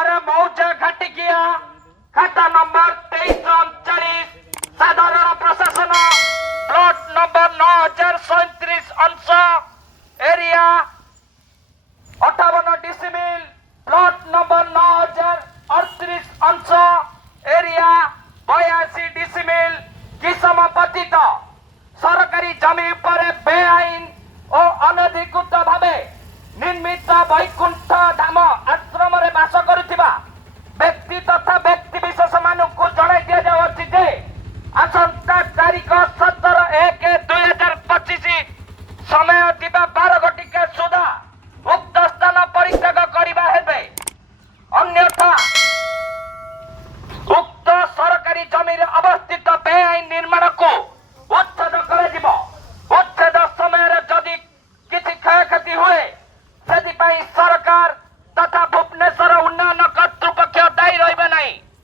थाना मौजा घाटिकिया खाता नंबर 2339 साधारण प्रशासन प्लॉट नंबर 9037 अंश एरिया 58 डिसिमिल प्लॉट नंबर 9038 अंश एरिया 82 डिसिमिल की समपतित सरकारी जमी पर बेआईन और अनधिकृत भावे निर्मित वैकुंठ धाम आश्रम रे बास करुथिबा व्यक्ति तथा व्यक्ति विशेष मानक जणाई दिया जाउछि जे आसंता तारीख 17/1/2025 समय दिबा 12